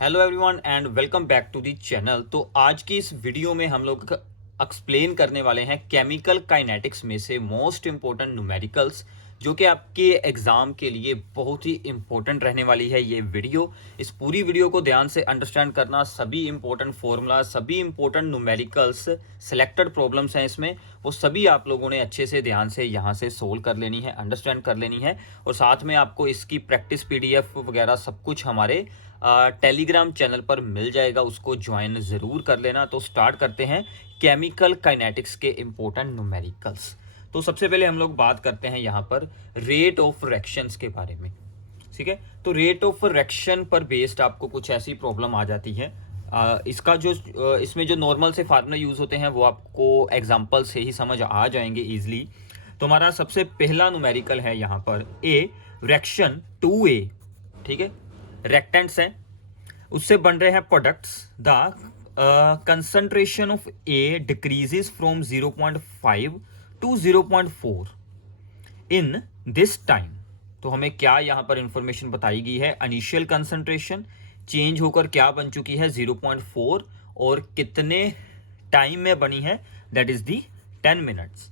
Hello everyone and welcome back to the channel. तो आज की इस वीडियो में हम लोग एक्सप्लेन करने वाले हैं केमिकल काइनेटिक्स में से मोस्ट इंपॉर्टेंट न्यूमेरिकल्स, जो कि आपके एग्जाम के लिए बहुत ही इंपॉर्टेंट रहने वाली है ये वीडियो। इस पूरी वीडियो को ध्यान से अंडरस्टैंड करना, सभी इंपॉर्टेंट फॉर्मूला, सभी इंपॉर्टेंट न्यूमेरिकल्स, सिलेक्टेड प्रॉब्लम्स हैं इसमें, वो सभी आप लोगों ने अच्छे से ध्यान से यहाँ से सोल्व कर लेनी है, अंडरस्टैंड कर लेनी है। और साथ में आपको इसकी प्रैक्टिस पीडीएफ वगैरह सब कुछ हमारे टेलीग्राम चैनल पर मिल जाएगा, उसको ज्वाइन ज़रूर कर लेना। तो स्टार्ट करते हैं केमिकल काइनेटिक्स के इंपॉर्टेंट न्यूमेरिकल्स। तो सबसे पहले हम लोग बात करते हैं यहाँ पर रेट ऑफ रिएक्शंस के बारे में। ठीक है, तो रेट ऑफ रिएक्शन पर बेस्ड आपको कुछ ऐसी प्रॉब्लम आ जाती है। इसका जो इसमें जो नॉर्मल से फार्मूला यूज़ होते हैं वो आपको एग्जाम्पल से ही समझ आ जाएंगे ईजिली। तो हमारा सबसे पहला न्यूमेरिकल है यहाँ पर ए रिएक्शन 2A। ठीक है, रेक्टेंट्स हैं, उससे बन रहे हैं products. The concentration of A decreases from 0.5 to 0.4 in this time. तो हमें क्या यहाँ पर इंफॉर्मेशन बताई गई है? इनिशियल कंसंट्रेशन चेंज होकर क्या बन चुकी है? 0.4, और कितने टाइम में बनी है? That is the 10 minutes.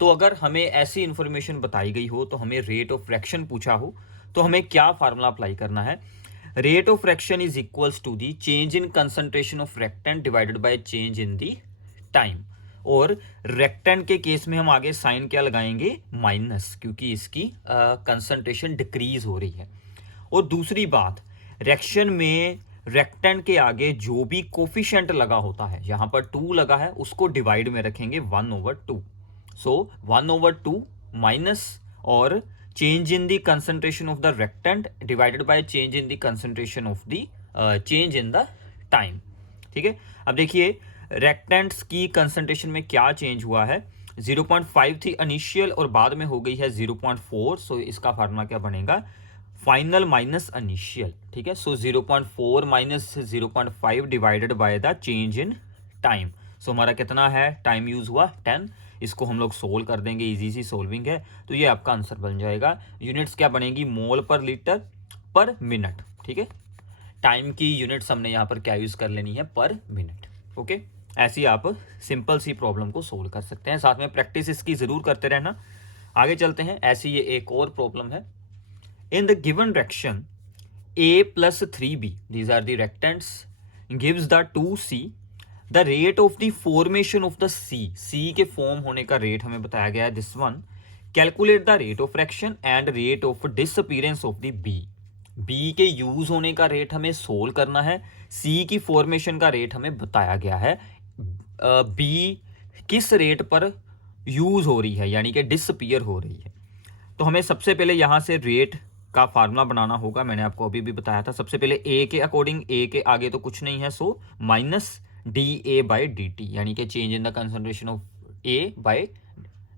तो अगर हमें ऐसी इंफॉर्मेशन बताई गई हो, तो हमें रेट ऑफ रिएक्शन पूछा हो, तो हमें क्या फार्मूला अप्लाई करना है? Rate of reaction is equals to the change in concentration of reactant divided by change in the time. और रिएक्टेंट के केस में हम आगे साइन क्या लगाएंगे? माइनस, क्योंकि इसकी कंसंट्रेशन डिक्रीज हो रही है। और दूसरी बात, रिएक्शन में रिएक्टेंट के आगे जो भी कोफिशिएंट लगा होता है, यहां पर 2 लगा है, उसको डिवाइड में रखेंगे 1/2। सो 1/2 माइनस और change in the concentration of the reactant divided by change in the concentration of the change in the time. ठीक है, अब देखिए रिएक्टेंट्स की कंसंट्रेशन में क्या चेंज हुआ है? 0.5 थी इनिशियल और बाद में हो गई है 0.4। सो इसका फार्मूला क्या बनेगा? Final minus initial. ठीक है, so 0.4 minus 0.5 divided by the change in time. So हमारा कितना है? टाइम यूज हुआ 10। इसको हम लोग सोल्व कर देंगे, इजी सी सोल्विंग है। तो ये आपका आंसर बन जाएगा। यूनिट्स क्या बनेगी? मोल पर लीटर पर मिनट। ठीक है, टाइम की यूनिट्स हमने यहाँ पर क्या यूज कर लेनी है? पर मिनट। ओके, ऐसी आप सिंपल सी प्रॉब्लम को सोल्व कर सकते हैं। साथ में प्रैक्टिस इसकी जरूर करते रहना। आगे चलते हैं। ऐसी ये एक और प्रॉब्लम है। In the given reaction A plus 3B, these are the reactants, gives the 2C. The rate of the formation of the C के फॉर्म होने का रेट हमें बताया गया है this one. Calculate the rate of reaction and rate of disappearance of the B के use होने का रेट हमें सोल्व करना है। सी की फॉर्मेशन का रेट हमें बताया गया है। बी किस रेट पर यूज हो रही है, यानी कि डिसअपीयर हो रही है। तो हमें सबसे पहले यहाँ से रेट का फार्मूला बनाना होगा। मैंने आपको अभी भी बताया था। सबसे पहले ए के अकॉर्डिंग, ए के आगे तो कुछ नहीं है, सो माइनस dA/dt, यानी कि change in the concentration of A bye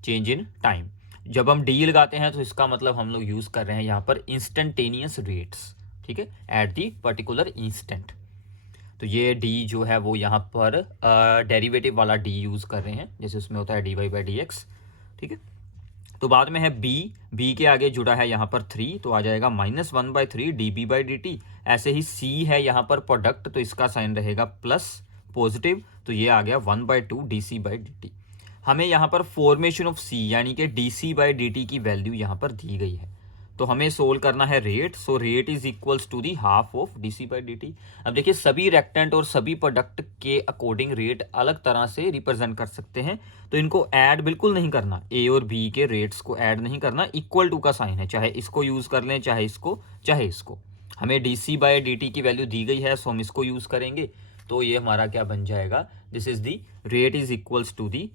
change in time. जब हम डी लगाते हैं तो इसका मतलब हम लोग यूज कर रहे हैं यहाँ पर इंस्टेंटेनियस रेट्स। ठीक है, एट दी पर्टिकुलर इंस्टेंट। तो ये डी जो है वो यहाँ पर डेरिवेटिव वाला डी यूज कर रहे हैं, जैसे उसमें होता है dy/dx। ठीक है, तो बाद में है बी के आगे जुड़ा है यहाँ पर 3, तो आ जाएगा -1/3 dB/dt। ऐसे ही सी है यहाँ पर प्रोडक्ट, तो इसका साइन रहेगा प्लस पॉजिटिव, तो ये आ गया 1/2 dC/dt। हमें यहाँ पर फॉर्मेशन ऑफ सी यानी कि dC/dt की वैल्यू यहाँ पर दी गई है। तो हमें सोल्व करना है rate. So rate is equals to the half of dC/dt। अब देखिए सभी रेक्टेंट और सभी प्रोडक्ट के अकॉर्डिंग रेट अलग तरह से रिप्रेजेंट कर सकते हैं, तो इनको ऐड बिल्कुल नहीं करना। ए और बी के रेट्स को ऐड नहीं करना, इक्वल टू का साइन है, चाहे इसको यूज कर लें, चाहे इसको, चाहे इसको। हमें dC/dt की वैल्यू दी गई है, सो हम इसको यूज करेंगे। तो ये हमारा क्या बन जाएगा? This is the rate is equals to the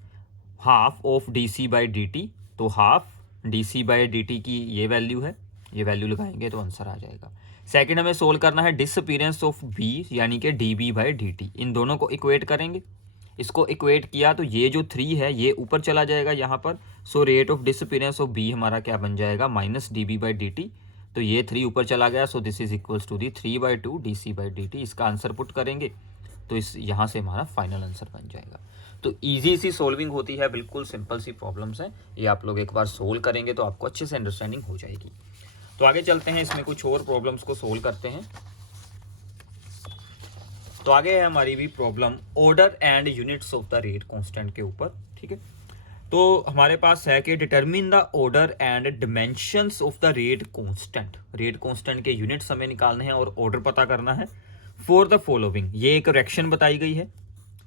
half of dC/dt। तो हाफ dC/dt की ये वैल्यू है, ये वैल्यू लगाएंगे तो आंसर आ जाएगा। सेकंड हमें सोल्व करना है डिसअपीयरेंस ऑफ बी यानी कि dB/dt। इन दोनों को इक्वेट करेंगे। इसको इक्वेट किया तो ये जो 3 है ये ऊपर चला जाएगा यहाँ पर। So rate of disappearance of B हमारा क्या बन जाएगा? -dB/dt। तो ये 3 ऊपर चला गया, so this is equals to the 3/2 dC/dt। इसका आंसर पुट करेंगे तो इस यहाँ से हमारा फाइनल आंसर बन जाएगा। तो इजी सी सोल्विंग होती है, बिल्कुल सिंपल सी प्रॉब्लम्स हैं। ये आप लोग एक बार सोल्व करेंगे तो आपको अच्छे से अंडरस्टैंडिंग हो जाएगी। तो आगे चलते हैं, इसमें कुछ और प्रॉब्लम्स को सोल्व करते हैं। तो आगे है हमारी भी problem order and units of the rate constant के ऊपर, ठीक है। तो हमारे पास है कि determine the order and dimensions of the rate constant. Rate constant के यूनिट्स हमें निकालने हैं और ऑर्डर पता करना है फॉर द फॉलोइंग। ये एक रेक्शन बताई गई है,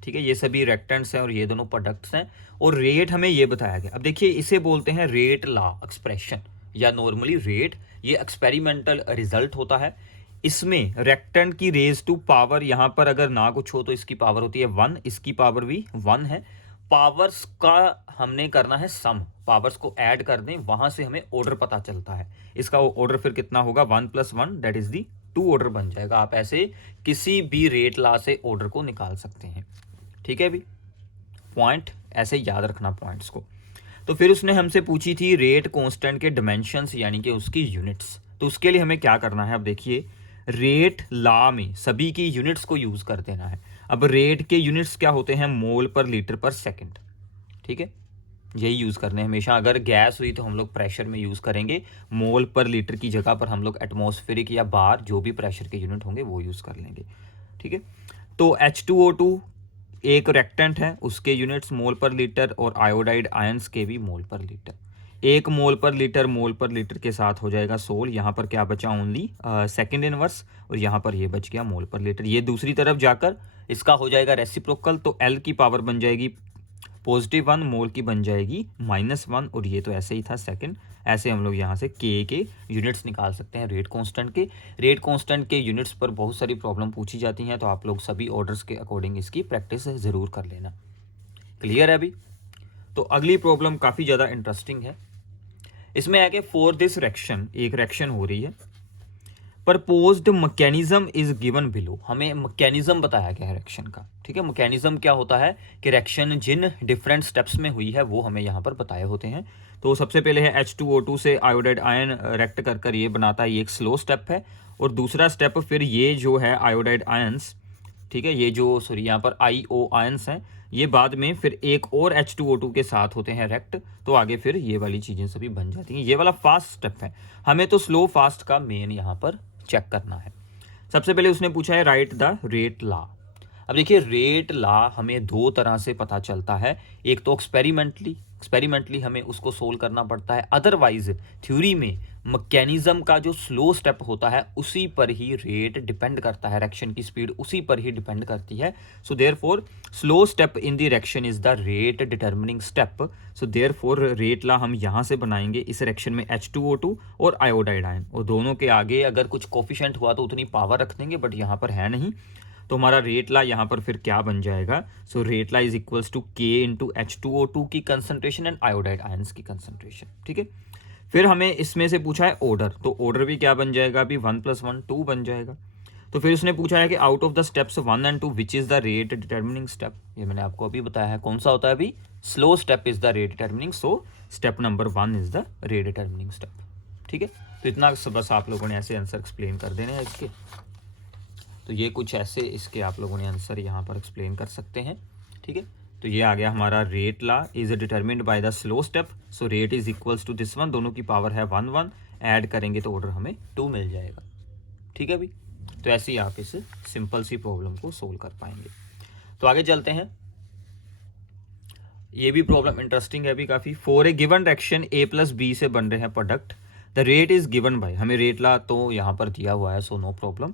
ठीक है, ये सभी रेक्टेंट्स हैं और ये दोनों प्रोडक्ट्स हैं और रेट हमें ये बताया गया। अब देखिए इसे बोलते हैं रेट लॉ एक्सप्रेशन या नॉर्मली रेट। ये एक्सपेरिमेंटल रिजल्ट होता है। इसमें रेक्टेंट की रेज टू पावर, यहां पर अगर ना कुछ हो तो इसकी पावर होती है 1, इसकी पावर भी 1 है। पावर्स का हमने करना है सम, पावर्स को ऐड कर दें, वहां से हमें ऑर्डर पता चलता है। इसका ऑर्डर फिर कितना होगा 1 + 1 दैट इज दी 2 ऑर्डर बन जाएगा। आप ऐसे किसी भी रेट लॉ से ऑर्डर को निकाल सकते हैं, ठीक है। भी पॉइंट ऐसे याद रखना पॉइंट्स को। तो फिर उसने हमसे पूछी थी रेट कांस्टेंट के डिमेंशंस यानी कि उसकी यूनिट्स। तो उसके लिए हमें क्या करना है, अब देखिए रेट लॉ में सभी की यूनिट्स को यूज कर देना है। अब रेट के यूनिट्स क्या होते हैं, मोल पर लीटर पर सेकंड, ठीक है, यही यूज करने हैं हमेशा। अगर गैस हुई तो हम लोग प्रेशर में यूज करेंगे, मोल पर लीटर की जगह पर हम लोग एटमॉस्फेरिक या बार जो भी प्रेशर के यूनिट होंगे वो यूज कर लेंगे, ठीक है। तो H2O2 एक रेक्टेंट है, उसके यूनिट्स मोल पर लीटर और आयोडाइड आयंस के भी मोल पर लीटर। 1 मोल पर लीटर के साथ हो जाएगा 16। यहाँ पर क्या बचा, ओनली सेकंड इनवर्स, और यहाँ पर ये बच गया मोल पर लीटर। ये दूसरी तरफ जाकर इसका हो जाएगा रेसिप्रोकल, तो L की पावर बन जाएगी +1, मोल की बन जाएगी -1, और ये तो ऐसे ही था सेकंड। ऐसे हम लोग यहाँ से के यूनिट्स निकाल सकते हैं रेट कांस्टेंट के। रेट कांस्टेंट के यूनिट्स पर बहुत सारी प्रॉब्लम पूछी जाती हैं, तो आप लोग सभी ऑर्डर्स के अकॉर्डिंग इसकी प्रैक्टिस ज़रूर कर लेना। क्लियर है अभी? तो अगली प्रॉब्लम काफ़ी ज़्यादा इंटरेस्टिंग है। इसमें है कि फॉर दिस रेक्शन, एक रेक्शन हो रही है, proposed mechanism is given below. हमें मैकेनिज्म बताया गया है रेक्शन का, ठीक है। मैकेनिज्म क्या होता है कि रेक्शन जिन डिफरेंट स्टेप्स में हुई है वो हमें यहाँ पर बताए होते हैं। तो सबसे पहले है H2O2 से आयोडाइड आयन रेक्ट कर कर ये बनाता है, ये एक स्लो स्टेप है। और दूसरा स्टेप फिर ये जो है आयोडाइड आयंस, ठीक है, ये जो सॉरी यहाँ पर IO आयंस हैं, ये बाद में फिर एक और H2O2 के साथ होते हैं रेक्ट, तो आगे फिर ये वाली चीज़ें सभी बन जाती हैं। ये वाला फास्ट स्टेप है, हमें तो स्लो फास्ट का मेन यहाँ पर चेक करना है। सबसे पहले उसने पूछा है राइट द रेट लॉ। अब देखिए रेट लॉ हमें 2 तरह से पता चलता है। एक तो एक्सपेरिमेंटली हमें उसको सोल्व करना पड़ता है, अदरवाइज थ्योरी में मैकेनिज्म का जो स्लो स्टेप होता है उसी पर ही रेट डिपेंड करता है, रिएक्शन की स्पीड उसी पर ही डिपेंड करती है। So therefore slow step in the reaction is the rate determining step. So therefore rate law हम यहाँ से बनाएंगे इस रिएक्शन में H2O2 और आयोडाइड आयन, और दोनों के आगे अगर कुछ कोफिशिएंट हुआ तो उतनी पावर रख देंगे, बट यहाँ पर है नहीं। तो हमारा रेट लॉ यहाँ पर फिर क्या बन जाएगा, so rate law is equals to K into H2O2 की कंसंट्रेशन एंड आयोडाइड आयंस की कंसंट्रेशन, ठीक है। फिर हमें इसमें से पूछा है ऑर्डर, तो ऑर्डर भी क्या बन जाएगा, अभी 1 + 1 2 बन जाएगा। तो फिर उसने पूछा है कि out of the steps 1 and 2 which is the rate determining step. ये मैंने आपको अभी बताया है कौन सा होता है, अभी slow step is the rate determining, so step number 1 is the rate determining step, ठीक है। तो इतना बस आप लोगों ने ऐसे आंसर एक्सप्लेन कर देने हैं इसके। तो ये कुछ ऐसे इसके आप लोगों ने आंसर यहाँ पर एक्सप्लेन कर सकते हैं, ठीक है। तो ये आ गया हमारा rate law is determined by the slow step, so rate is equals to this one, दोनों की पावर है 1 1, ऐड करेंगे तो ऑर्डर हमें 2 मिल जाएगा, ठीक है भाई। तो ऐसे ही आप इस सिंपल सी प्रॉब्लम को सोल्व कर पाएंगे। तो आगे चलते हैं, ये भी प्रॉब्लम इंटरेस्टिंग है अभी काफ़ी। For a given reaction A + B से बन रहे हैं product, the rate is given by, हमें रेट लॉ तो यहाँ पर दिया हुआ है, सो नो प्रॉब्लम।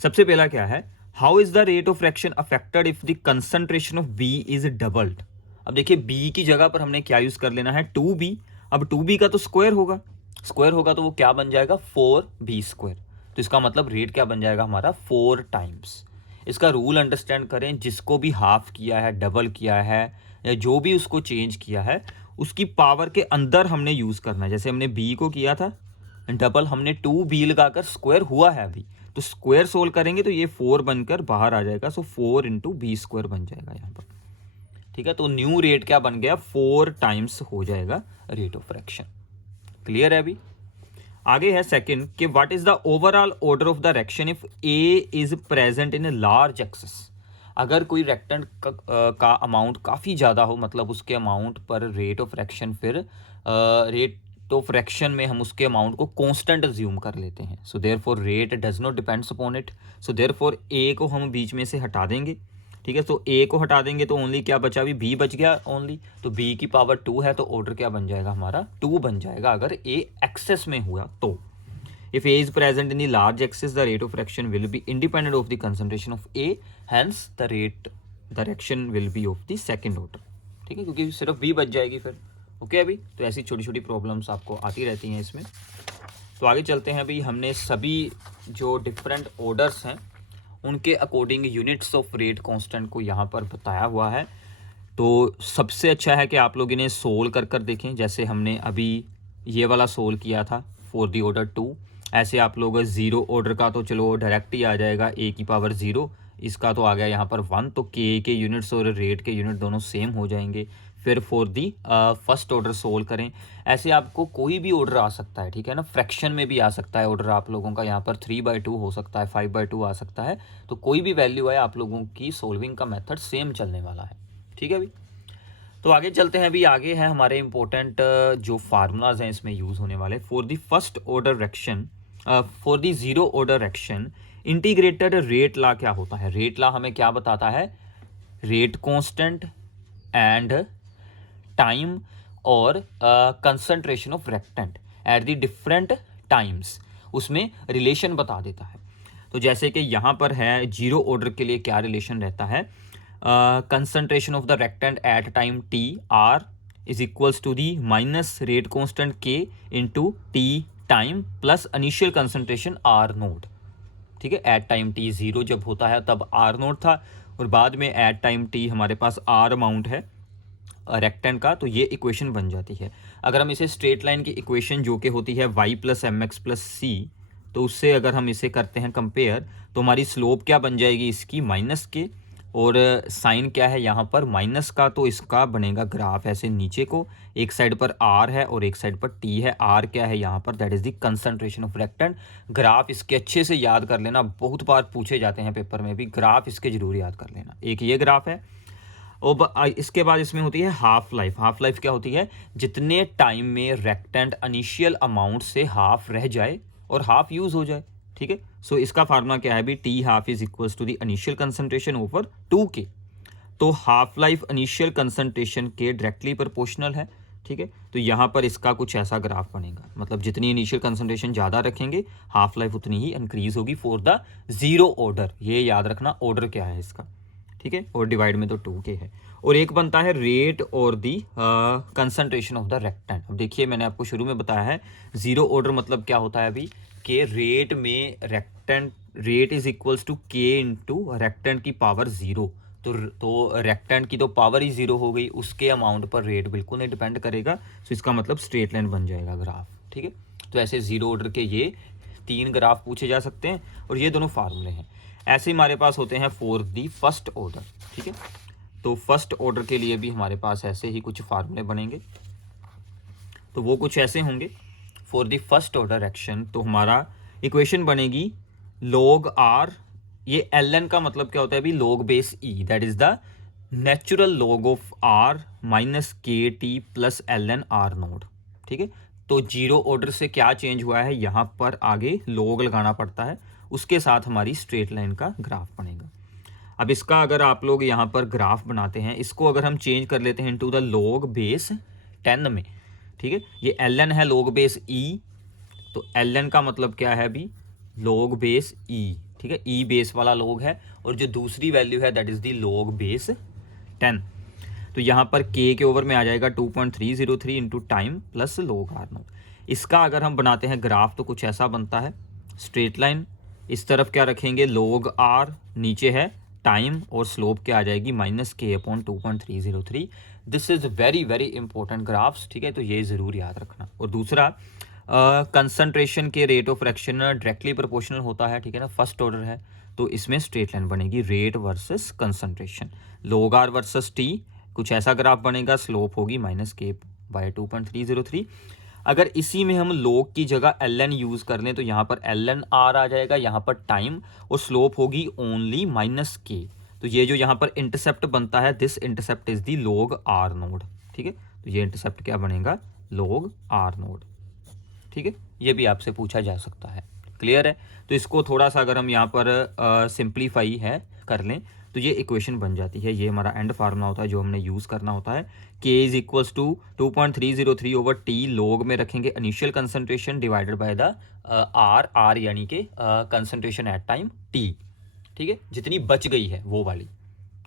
सबसे पहला क्या है, how is the rate of reaction affected if the concentration of B is doubled. अब देखिए B की जगह पर हमने क्या यूज कर लेना है, 2B। अब 2B का तो स्क्वायर होगा तो वो क्या बन जाएगा 4B²। तो इसका मतलब रेट क्या बन जाएगा हमारा 4 टाइम्स। इसका रूल अंडरस्टैंड करें, जिसको भी हाफ किया है, डबल किया है, या जो भी उसको चेंज किया है उसकी पावर के अंदर हमने यूज करना है। जैसे हमने B को किया था डबल, हमने 2B लगाकर स्क्वायर हुआ है अभी, तो स्क्वायर सोल्व करेंगे तो ये 4 बनकर बाहर आ जाएगा, सो 4 × B² बन जाएगा यहाँ पर, ठीक है। तो न्यू रेट क्या बन गया 4 टाइम्स हो जाएगा रेट ऑफ रिएक्शन। क्लियर है अभी? आगे है सेकंड कि what is the overall order of the reaction if A is present in large access. अगर कोई रिएक्टेंट का अमाउंट काफ़ी ज़्यादा हो, मतलब उसके अमाउंट पर रेट ऑफ रिएक्शन फिर रेट रेट ऑफ फ्रैक्शन में हम उसके अमाउंट को कांस्टेंट अज्यूम कर लेते हैं। So therefore rate does not depends upon it. So therefore A को हम बीच में से हटा देंगे, ठीक है। तो ए को हटा देंगे तो ओनली क्या बचा, अभी बी बच गया ओनली, तो बी की पावर 2 है तो ऑर्डर क्या बन जाएगा हमारा 2 बन जाएगा अगर ए एक्सेस में हुआ तो। If A is present in the large axis, the rate of fraction will be independent of the concentration of A, hence the reaction will be of the second order, ठीक है, क्योंकि सिर्फ B बच जाएगी फिर। ओके अभी तो ऐसी छोटी छोटी प्रॉब्लम्स आपको आती रहती हैं इसमें। तो आगे चलते हैं। अभी हमने सभी जो डिफरेंट ऑर्डर्स हैं उनके according units of rate constant को यहाँ पर बताया हुआ है। तो सबसे अच्छा है कि आप लोग इन्हें सोल्व कर कर देखें। जैसे हमने अभी ये वाला सोल्व किया था फॉर दी ऑर्डर 2, ऐसे आप लोग 0 ऑर्डर का तो चलो डायरेक्ट ही आ जाएगा a की पावर 0, इसका तो आ गया यहाँ पर 1, तो k के यूनिट्स और रेट के यूनिट दोनों सेम हो जाएंगे। फिर for the first order solve करें। ऐसे आपको कोई भी ऑर्डर आ सकता है, ठीक है ना, फ्रैक्शन में भी आ सकता है ऑर्डर आप लोगों का, यहाँ पर 3/2 हो सकता है, 5/2 आ सकता है। तो कोई भी वैल्यू है आप लोगों की सोल्विंग का मेथड सेम चलने वाला है, ठीक है अभी। तो आगे चलते हैं। अभी आगे है हमारे इंपॉर्टेंट जो फार्मूलाज हैं इसमें यूज़ होने वाले। For the first order reaction, for the 0 order reaction integrated rate law क्या होता है। रेट लॉ हमें क्या बताता है, रेट कांस्टेंट एंड टाइम और concentration of reactant at the different times, उसमें रिलेशन बता देता है। तो जैसे कि यहाँ पर है 0 ऑर्डर के लिए क्या रिलेशन रहता है, concentration of the reactant at time t r is equals to the minus rate constant k into t time plus initial concentration r naught, ठीक है। एट टाइम t 0 जब होता है तब r नोट था, और बाद में एट टाइम t हमारे पास r अमाउंट है रेक्टेंट का, तो ये इक्वेशन बन जाती है। अगर हम इसे स्ट्रेट लाइन की इक्वेशन जो कि होती है y plus M X plus C, तो उससे अगर हम इसे करते हैं कंपेयर, तो हमारी स्लोप क्या बन जाएगी इसकी माइनस के, और साइन क्या है यहाँ पर माइनस का, तो इसका बनेगा ग्राफ ऐसे नीचे को, एक साइड पर r है और एक साइड पर t है। r क्या है यहाँ पर, that is the concentration of reactant. Graph इसके अच्छे से याद कर लेना, बहुत बार पूछे जाते हैं पेपर में भी, ग्राफ इसके जरूर याद कर लेना। एक ये ग्राफ है, और इसके बाद इसमें होती है हाफ लाइफ। हाफ लाइफ क्या होती है, जितने टाइम में रिएक्टेंट इनिशियल अमाउंट से हाफ रह जाए और हाफ यूज़ हो जाए, ठीक है। सो इसका फार्मूला क्या है भी, T half is equals to the initial concentration over 2k। तो हाफ लाइफ इनिशियल कंसंट्रेशन के डायरेक्टली प्रोपोर्शनल है, ठीक है। तो यहाँ पर इसका कुछ ऐसा ग्राफ बनेगा, मतलब जितनी इनिशियल कंसंट्रेशन ज़्यादा रखेंगे हाफ लाइफ उतनी ही इंक्रीज होगी फॉर द 0 ऑर्डर। ये याद रखना ऑर्डर क्या है इसका, ठीक है, और डिवाइड में तो 2k है। और एक बनता है रेट और दी कंसंट्रेशन ऑफ द रिएक्टेंट। अब देखिए मैंने आपको शुरू में बताया है 0 ऑर्डर मतलब क्या होता है अभी, के रेट में reactant, rate is equals to k into reactant की पावर 0। तो रिएक्टेंट की तो पावर ही 0 हो गई, उसके अमाउंट पर रेट बिल्कुल नहीं डिपेंड करेगा। सो इसका मतलब स्ट्रेट लाइन बन जाएगा ग्राफ, ठीक है। तो ऐसे 0 ऑर्डर के ये 3 ग्राफ पूछे जा सकते हैं, और ये दोनों फार्मूले हैं। ऐसे ही हमारे पास होते हैं फॉर दी फर्स्ट ऑर्डर, ठीक है। तो फर्स्ट ऑर्डर के लिए भी हमारे पास ऐसे ही कुछ फार्मूले बनेंगे, तो वो कुछ ऐसे होंगे। For the first order reaction तो हमारा इक्वेशन बनेगी log r, ये ln का मतलब क्या होता है अभी, log base e, that is the natural log of r minus K T plus ln r naught, ठीक है। तो 0 ऑर्डर से क्या चेंज हुआ है, यहाँ पर आगे log लगाना पड़ता है, उसके साथ हमारी स्ट्रेट लाइन का ग्राफ बनेगा। अब इसका अगर आप लोग यहाँ पर ग्राफ बनाते हैं, इसको अगर हम चेंज कर लेते हैं इनटू द log बेस 10 में, ठीक है। ये ln है log बेस e, तो ln का मतलब क्या है अभी, log बेस e, ठीक है। e बेस वाला log है, और जो दूसरी वैल्यू है that is the log base 10। तो यहाँ पर k के ओवर में आ जाएगा 2.303 into time plus log r note. इसका अगर हम बनाते हैं ग्राफ तो कुछ ऐसा बनता है, स्ट्रेट लाइन, इस तरफ क्या रखेंगे log r, नीचे है टाइम, और स्लोप क्या आ जाएगी minus k upon 2.303। This is very very important graphs, ठीक है, तो ये ज़रूर याद रखना। और दूसरा कंसंट्रेशन के rate of reaction directly proportional होता है, ठीक है ना, फर्स्ट ऑर्डर है, तो इसमें स्ट्रेट लाइन बनेगी rate versus concentration, log r versus t, कुछ ऐसा ग्राफ बनेगा, स्लोप होगी माइनस k बाय 2.303। अगर इसी में हम log की जगह ln यूज़ कर लें तो यहाँ पर ln r आ जाएगा, यहाँ पर टाइम, और स्लोप होगी ओनली माइनस k। तो ये जो यहाँ पर इंटरसेप्ट बनता है, this intercept is the log r node, ठीक है। तो ये इंटरसेप्ट क्या बनेगा, log r नोड, ठीक है, ये भी आपसे पूछा जा सकता है। क्लियर है? तो इसको थोड़ा सा अगर हम यहाँ पर सिंप्लीफाई है कर लें तो ये इक्वेशन बन जाती है। ये हमारा एंड फार्मूला होता है जो हमने यूज़ करना होता है। K is equals to 2.303 over T, log में रखेंगे initial concentration divided by the R यानी कि कंसनट्रेशन एट टाइम T। ठीक है, जितनी बच गई है वो वाली।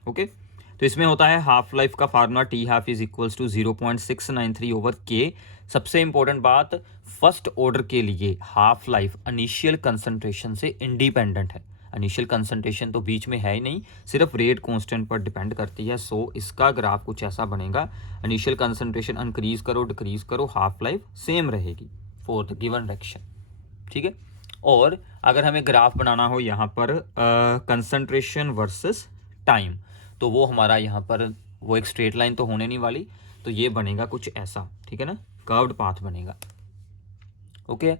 ओके, तो इसमें होता है हाफ लाइफ का formula T half is equals to 0.693 over K. सबसे इंपॉर्टेंट बात, फर्स्ट ऑर्डर के लिए हाफ लाइफ इनिशियल कंसंट्रेशन से इंडिपेंडेंट है। इनिशियल कंसंट्रेशन तो बीच में है ही नहीं, सिर्फ रेट कांस्टेंट पर डिपेंड करती है। सो इसका ग्राफ कुछ ऐसा बनेगा, इनिशियल कंसंट्रेशन इंक्रीज करो डिक्रीज करो, हाफ लाइफ सेम रहेगी फॉर द गिवन डायरेक्शन। ठीक है, और अगर हमें ग्राफ बनाना हो यहाँ पर कंसंट्रेशन वर्सेस टाइम, तो वो हमारा यहाँ पर वो एक स्ट्रेट लाइन तो होने नहीं वाली, तो ये बनेगा कुछ ऐसा। ठीक है ना, कर्व्ड पाथ बनेगा। ओके,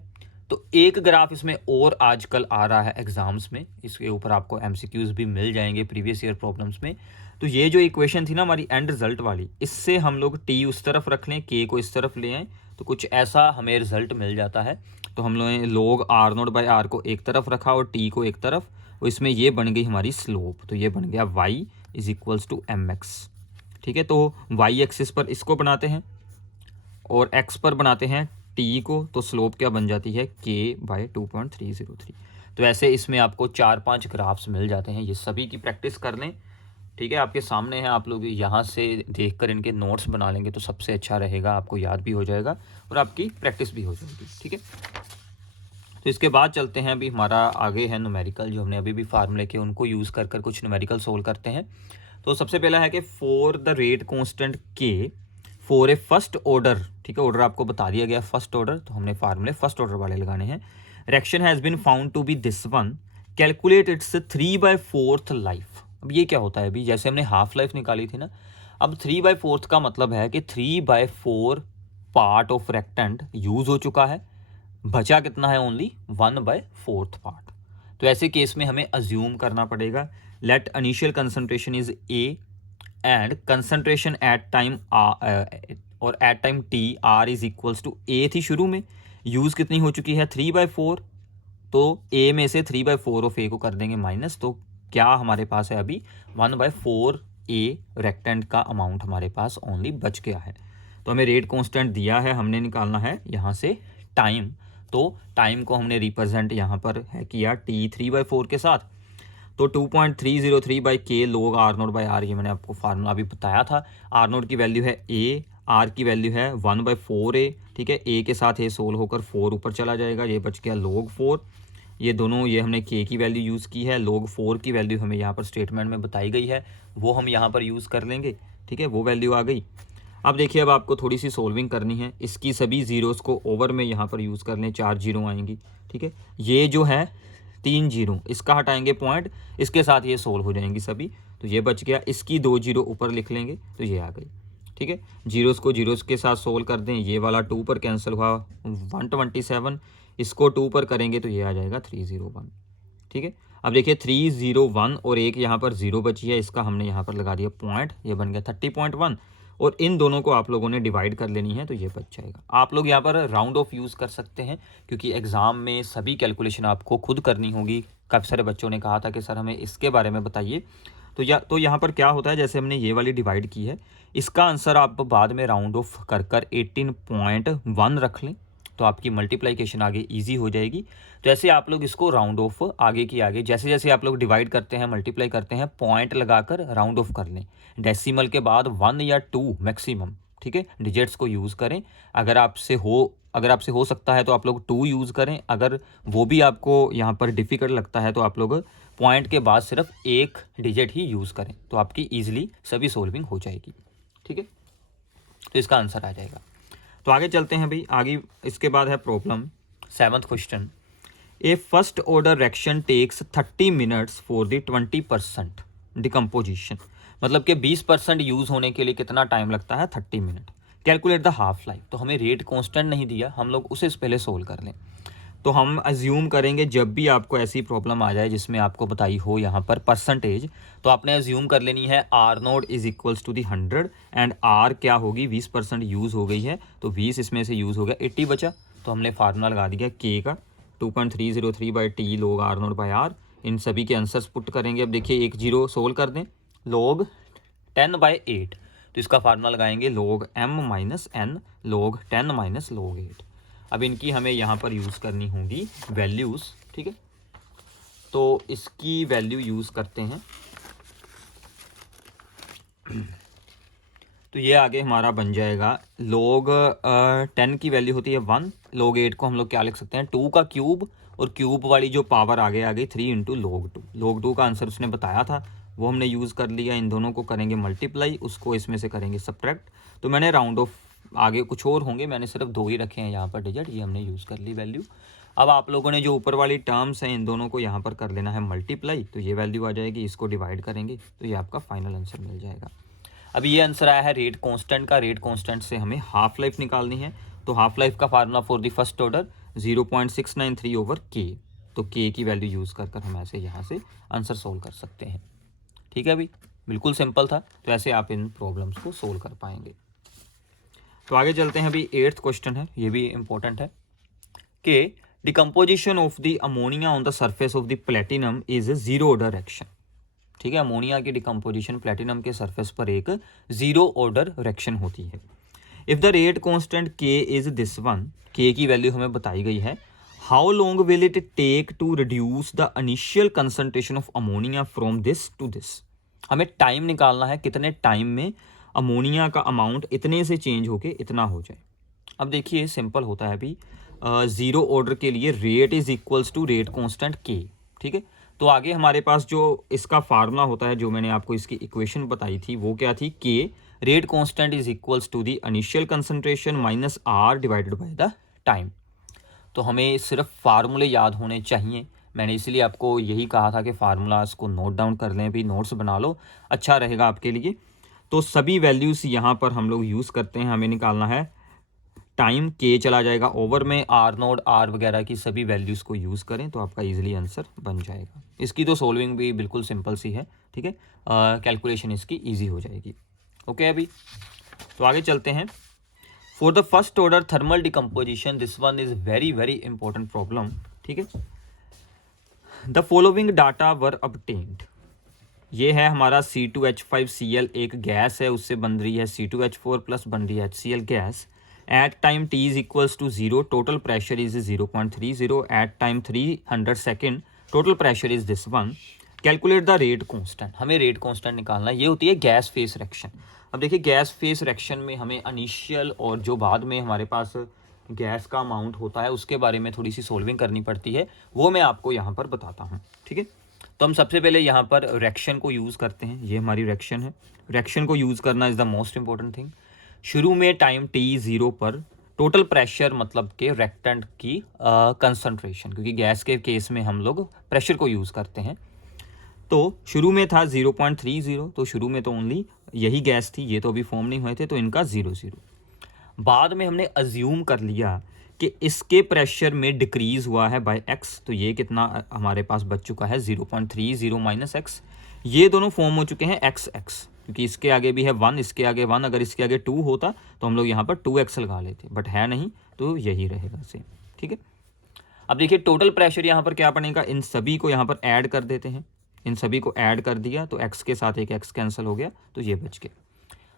तो एक ग्राफ इसमें और आजकल आ रहा है एग्जाम्स में, इसके ऊपर आपको एमसीक्यूज भी मिल जाएंगे प्रीवियस ईयर प्रॉब्लम्स में। तो ये जो इक्वेशन थी ना हमारी एंड रिजल्ट वाली, इससे हम लोग टी उस तरफ रख लें, के को इस तरफ ले आए, तो कुछ ऐसा हमें रिजल्ट मिल जाता है। तो हम लोग आर नोट बाई आर को एक तरफ रखा और टी को एक तरफ, और इसमें ये बन गई हमारी स्लोप। तो ये बन गया Y is equals to M X. ठीक है, तो वाई एक्सिस पर इसको बनाते हैं और एक्स पर बनाते हैं टी को, तो स्लोप क्या बन जाती है के बाई 2.303। तो ऐसे इसमें आपको 4-5 ग्राफ्स मिल जाते हैं। ये सभी की प्रैक्टिस कर लें। ठीक है, आपके सामने है, आप लोग यहाँ से देखकर इनके नोट्स बना लेंगे तो सबसे अच्छा रहेगा, आपको याद भी हो जाएगा और आपकी प्रैक्टिस भी हो जाएगी। ठीक है, तो इसके बाद चलते हैं, अभी हमारा आगे है न्यूमेरिकल, जो हमने अभी भी फार्मूले के उनको यूज़ कर कर कुछ न्यूमेरिकल सोल्व करते हैं। तो सबसे पहला है कि फॉर द रेट कांस्टेंट के फॉर ए फर्स्ट ऑर्डर, ठीक है, ऑर्डर आपको बता दिया गया फर्स्ट ऑर्डर, तो हमने फार्मूले फर्स्ट ऑर्डर वाले लगाने हैं। Reaction has been found to be this one, calculate its 3/4 life. अब ये क्या होता है, अभी जैसे हमने हाफ लाइफ निकाली थी ना, अब 3/4 का मतलब है कि 3/4 पार्ट ऑफ रेक्टेंट यूज हो चुका है, बचा कितना है, ओनली 1/4 पार्ट। तो ऐसे केस में हमें अज्यूम करना पड़ेगा, let initial concentration is A and concentration at time और at time T R is equals to A थी शुरू में, यूज कितनी हो चुकी है 3/4, तो ए में से 3/4 ऑफ ए को कर देंगे माइनस, तो क्या हमारे पास है अभी 1/4 ए रेक्टेंट का अमाउंट हमारे पास ओनली बच गया है। तो हमें रेट कांस्टेंट दिया है, हमने निकालना है यहाँ से टाइम। तो टाइम को हमने रिप्रेजेंट यहाँ पर है किया टी 3/4 के साथ, तो 2.303 बाई के लोग आर नोट बाई आर, ये मैंने आपको फार्मूला अभी बताया था। आर नोट की वैल्यू है ए, आर की वैल्यू है 1/4 ए। ठीक है, ए के साथ ए सोल्व होकर 4 ऊपर चला जाएगा, ये बच गया log 4। ये दोनों, ये हमने के की वैल्यू यूज़ की है, log 4 की वैल्यू हमें यहाँ पर स्टेटमेंट में बताई गई है, वो हम यहाँ पर यूज़ कर लेंगे। ठीक है, वो वैल्यू आ गई। अब देखिए, अब आपको थोड़ी सी सोल्विंग करनी है, इसकी सभी जीरोज़ को ओवर में यहाँ पर यूज़ कर लें, 4 जीरो आएंगी। ठीक है, ये जो है 3 जीरो, इसका हटाएंगे पॉइंट, इसके साथ ये सोल्व हो जाएंगी सभी, तो ये बच गया। इसकी 2 जीरो ऊपर लिख लेंगे तो ये आ गई। ठीक है, जीरोज़ को जीरोज़ के साथ सोल्व कर दें, ये वाला 2 पर कैंसिल हुआ 127, इसको 2 पर करेंगे तो ये आ जाएगा 301। ठीक है, अब देखिए 301 और एक यहाँ पर 0 बची है, इसका हमने यहाँ पर लगा दिया पॉइंट, ये बन गया 30.1, और इन दोनों को आप लोगों ने डिवाइड कर लेनी है, तो ये बच जाएगा। आप लोग यहाँ पर राउंड ऑफ यूज़ कर सकते हैं, क्योंकि एग्ज़ाम में सभी कैलकुलेशन आपको खुद करनी होगी। काफ़ी सारे बच्चों ने कहा था कि सर हमें इसके बारे में बताइए, तो यहाँ पर क्या होता है, जैसे हमने ये वाली डिवाइड की है, इसका आंसर आप बाद में राउंड ऑफ कर कर 18.1 रख लें, तो आपकी मल्टीप्लिकेशन आगे इजी हो जाएगी। तो ऐसे आप लोग इसको राउंड ऑफ आगे की आगे, जैसे जैसे आप लोग डिवाइड करते हैं मल्टीप्लाई करते हैं, पॉइंट लगाकर राउंड ऑफ कर लें। डेसिमल के बाद 1 या 2 मैक्सिमम, ठीक है, डिजिट्स को यूज़ करें। अगर आपसे हो सकता है तो आप लोग 2 यूज़ करें, अगर वो भी आपको यहाँ पर डिफ़िकल्ट लगता है तो आप लोग पॉइंट के बाद सिर्फ एक डिजिट ही यूज़ करें, तो आपकी ईजिली सभी सोल्विंग हो जाएगी। ठीक है, तो इसका आंसर आ जाएगा। तो आगे चलते हैं भाई, आगे इसके बाद है problem 7th question. A first order reaction takes 30 minutes for the 20% decomposition, मतलब कि 20% यूज़ होने के लिए कितना टाइम लगता है, 30 minute. Calculate the half life, तो हमें रेट कांस्टेंट नहीं दिया, हम लोग उसे पहले सोल्व कर लें। तो हम अज्यूम करेंगे, जब भी आपको ऐसी प्रॉब्लम आ जाए जिसमें आपको बताई हो यहाँ पर परसेंटेज, तो आपने अज्यूम कर लेनी है R naught is equals to the 100 and R क्या होगी 20% यूज़ हो गई है, तो 20 इसमें से यूज़ हो गया, 80 बचा, तो हमने फार्मूला लगा दिया के का 2.303 by T log R naught by R. इन सभी के आंसर्स पुट करेंगे। अब देखिए एक जीरो सोल्व कर दें, log 10/8, तो इसका फार्मूला लगाएंगे log m minus N log 10 minus log 8। अब इनकी हमें यहाँ पर यूज़ करनी होंगी वैल्यूज़, ठीक है। तो इसकी वैल्यू यूज़ करते हैं। तो ये आगे हमारा बन जाएगा log 10 की वैल्यू होती है 1, log 8 को हम लोग क्या लिख सकते हैं 2 का क्यूब, और क्यूब वाली जो पावर आगे आ गई 3 इंटू log 2। log 2 का आंसर उसने बताया था, वो हमने यूज़ कर लिया। इन दोनों को करेंगे मल्टीप्लाई, उसको इसमें से करेंगे सब्ट्रैक्ट। तो मैंने राउंड ऑफ, आगे कुछ और होंगे, मैंने सिर्फ 2 ही रखे हैं यहाँ पर डिजिट, ये हमने यूज़ कर ली वैल्यू। अब आप लोगों ने जो ऊपर वाली टर्म्स हैं इन दोनों को यहाँ पर कर लेना है मल्टीप्लाई, तो ये वैल्यू आ जाएगी, इसको डिवाइड करेंगे तो ये आपका फाइनल आंसर मिल जाएगा। अब ये आंसर आया है रेट कांस्टेंट का। रेट कांस्टेंट से हमें हाफ लाइफ निकालनी है, तो हाफ लाइफ का formula for the first order 0.693 over के। तो के की वैल्यू यूज़ कर हम ऐसे यहाँ से आंसर सोल्व कर सकते हैं, ठीक है अभी बिल्कुल सिंपल था। तो ऐसे आप इन प्रॉब्लम्स को सोल्व कर पाएंगे। तो आगे चलते हैं। अभी 8th क्वेश्चन है, ये भी इंपॉर्टेंट है कि decomposition of the ammonia on the surface of the platinum is zero order reaction, ठीक है। अमोनिया की डिकम्पोजिशन प्लेटिनम के सरफेस पर एक जीरो ऑर्डर रिएक्शन होती है। If the rate constant K is this one, K की वैल्यू हमें बताई गई है। How long will it take to reduce the initial concentration of ammonia from this to this. हमें टाइम निकालना है, कितने टाइम में अमोनिया का अमाउंट इतने से चेंज होके इतना हो जाए। अब देखिए सिंपल होता है अभी, ज़ीरो ऑर्डर के लिए rate is equals to rate constant K, ठीक है। तो आगे हमारे पास जो इसका फार्मूला होता है, जो मैंने आपको इसकी इक्वेशन बताई थी, वो क्या थी, K rate constant is equals to the initial concentration minus R divided by the time. तो हमें सिर्फ फार्मूले याद होने चाहिए, मैंने इसलिए आपको यही कहा था कि फार्मूलाज को नोट डाउन कर लें, भी नोट्स बना लो, अच्छा रहेगा आपके लिए। तो सभी वैल्यूज़ यहाँ पर हम लोग यूज़ करते हैं। हमें निकालना है टाइम, के चला जाएगा ओवर में, आर नोड आर वगैरह की सभी वैल्यूज़ को यूज़ करें तो आपका इजीली आंसर बन जाएगा। इसकी तो सोल्विंग भी बिल्कुल सिंपल सी है, ठीक है। कैलकुलेशन इसकी इजी हो जाएगी। ओके अभी तो आगे चलते हैं। For the first order thermal decomposition, this one is very very important problem, ठीक है। The following data were obtained, ये है हमारा C2H5Cl एक गैस है, उससे बन रही है C2H4 प्लस बन रही है HCl gas. At time t is equals to 0, total pressure is 0.30, at time 300 second, total pressure is this one. Calculate the rate constant, हमें रेट कांस्टेंट निकालना है। ये होती है गैस फेस रिएक्शन। अब देखिए गैस फेस रिएक्शन में हमें इनिशियल और जो बाद में हमारे पास गैस का अमाउंट होता है उसके बारे में थोड़ी सी सोल्विंग करनी पड़ती है, वो मैं आपको यहाँ पर बताता हूँ, ठीक है। तो हम सबसे पहले यहाँ पर रिएक्शन को यूज़ करते हैं। ये हमारी रिएक्शन है, रिएक्शन को यूज़ करना is the most important thing. शुरू में टाइम t 0 पर टोटल प्रेशर मतलब कि रिएक्टेंट की कंसंट्रेशन, क्योंकि गैस के केस में हम लोग प्रेशर को यूज़ करते हैं। तो शुरू में था 0.30, तो शुरू में तो ओनली यही गैस थी, ये तो अभी फॉर्म नहीं हुए थे, तो इनका 0 बाद में हमने अज्यूम कर लिया कि इसके प्रेशर में डिक्रीज़ हुआ है बाय x, तो ये कितना हमारे पास बच चुका है 0.30 माइनस एक्स। ये दोनों फॉर्म हो चुके हैं x, क्योंकि इसके आगे भी है 1, इसके आगे 1, अगर इसके आगे 2 होता तो हम लोग यहाँ पर 2x लगा लेते, बट है नहीं, तो यही रहेगा सेम, ठीक है। अब देखिए टोटल प्रेशर यहाँ पर क्या बनेगा, इन सभी को यहाँ पर ऐड कर देते हैं। इन सभी को ऐड कर दिया तो x के साथ एक x कैंसिल हो गया, तो ये बच गया।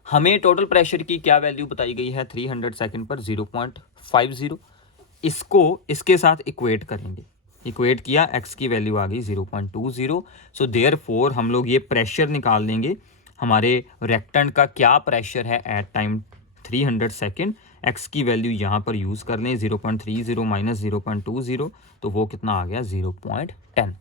हमें टोटल प्रेशर की क्या वैल्यू बताई गई है 300 सेकंड पर 0.50। इसको इसके साथ इक्वेट करेंगे, इक्वेट किया, x की वैल्यू आ गई 0.20। सो देयरफॉर हम लोग ये प्रेशर निकाल लेंगे, हमारे रिएक्टेंट का क्या प्रेशर है एट टाइम 300 सेकंड। x की वैल्यू यहाँ पर यूज़ कर लें 0.30 माइनस 0.20, तो वो कितना आ गया 0.10।